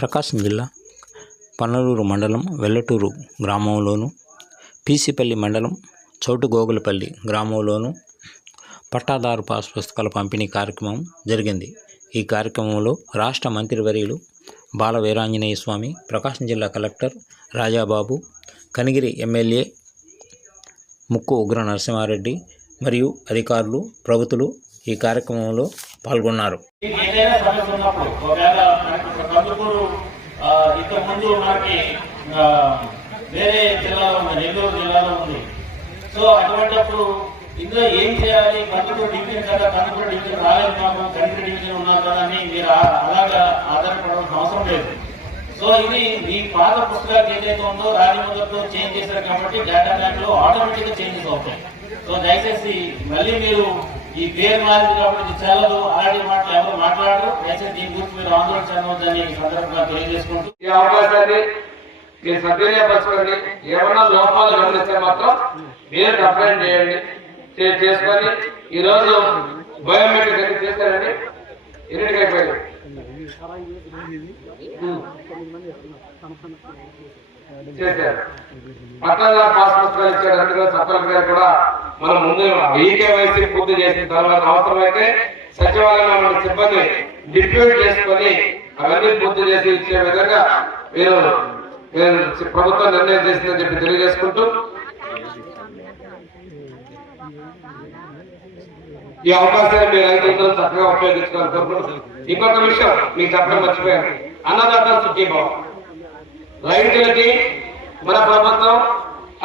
ప్రకాశం జిల్లా పన్నలూరు మండలం వెల్లటూరు గ్రామంలోను, పీసిపల్లి మండలం చౌటుగోగులపల్లి గ్రామంలోను పట్టాదారు పాస్ పుస్తకాల పంపిణీ కార్యక్రమం జరిగింది. ఈ కార్యక్రమంలో రాష్ట్ర మంత్రివర్యులు బాల వీరాంజనేయ స్వామి, ప్రకాశం జిల్లా కలెక్టర్ రాజాబాబు, కనిగిరి ఎమ్మెల్యే ముక్కు ఉగ్ర నరసింహారెడ్డి మరియు అధికారులు, ప్రభుత్వలు ఈ కార్యక్రమంలో పాల్గొన్నారు. వేరే జిల్లాలో ఉంది, నెల్లూరు జిల్లాలో ఉంది. సో అటువంటిప్పుడు ఇందులో ఏం చేయాలి, కందుకూరు డివిజన్ కదా, కందుకూరు డివిజన్ రాలేదు, మాకు కందుకూరు డివిజన్ ఉన్నారు కదా అని మీరు అలాగా ఆధారపడాల్సిన అవసరం లేదు. సో ఇది మీ పాత పుస్తకాలు ఏదైతే ఉందో రాజముద్రతో చేంజ్ చేశారు కాబట్టి డేటా బ్యాంక్ లో ఆటోమేటిక్ గా చేంజెస్ అవుతాయి. సో దయచేసి మళ్ళీ మీరు ఈ పేరు మారింది కాబట్టి చెల్లదు అలాంటి మాటలు ఎవరు మాట్లాడరు. దయచేసి దీని గురించి మీరు ఆందోళన చెందవద్దని ఈ సందర్భంగా తెలియజేసుకుంటూ ఈ అవకాశాన్ని మీరు సద్వినియోగపరచుకోండి. ఏమన్నా లోపాలు గమనిస్తే మాత్రం మీరు కంప్లైంట్ చేయండి, చేసుకొని ఈరోజు బయోమెట్రిక్ అన్ని చేశారండి. ఎన్నిటికి అయిపోయారు చేశారు. పట్టాదారు పాస్ పుస్తకాలు ఇచ్చారు. అందులో సత్వల్ గారు కూడా మనం ముందు ఈకేవైసీ పూర్తి చేసిన తర్వాత అవసరమైతే సచివాలయంలో మన సిబ్బంది డిప్యూట్ చేసుకొని అవన్నీ పూర్తి చేసి ఇచ్చే విధంగా మీరు ప్రభుత్వం నిర్ణయం చేసిందని చెప్పి తెలియజేసుకుంటూ ఈ అవకాశాన్ని మీరు రైతులతో చక్కగా ఉపయోగించుకోవాలి కోరుకుంటున్నాను. ఇంకొక విషయం మీకు చెప్పడం మర్చిపోయాను. అన్నదాత సుఖీభావ రైతులకి మన ప్రభుత్వం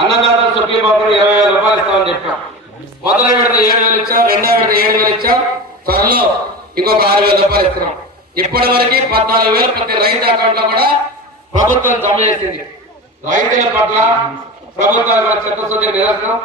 అన్నదాత సుఖీభావం 20,000 రూపాయలు ఇస్తామని చెప్పాం. మొదటి విడత 7,000 ఇచ్చాం, రెండో విడత 7,000 ఇచ్చాం, త్వరలో ఇంకొక 6,000 రూపాయలు ఇస్తున్నాం. ఇప్పటి వరకు 14,000 ప్రతి రైతు అకౌంట్ లో కూడా ప్రభుత్వం జమ చేసింది. రైతుల పట్ల ప్రభుత్వానికి చిత్తశుద్ధి నిరసనం.